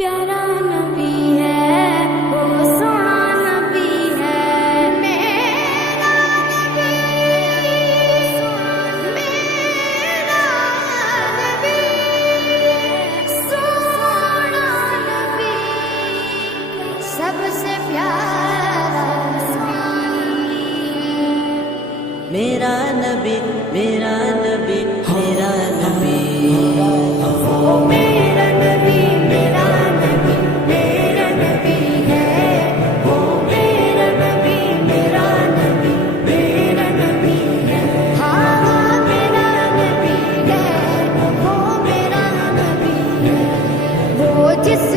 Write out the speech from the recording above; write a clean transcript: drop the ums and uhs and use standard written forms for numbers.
प्यारा नबी है वो सोना नबी है मेरा नबी मेरा नबी सोना नबी सबसे प्यारा मेरा नबी मेरा नबी मेरा नबी वो मेरा नबी मेरा नबी मेरा नबी है वो मेरा नबी मेरा नबी मेरा नबी है हाँ मेरा नबी है वो मेरा नबी है वो जिस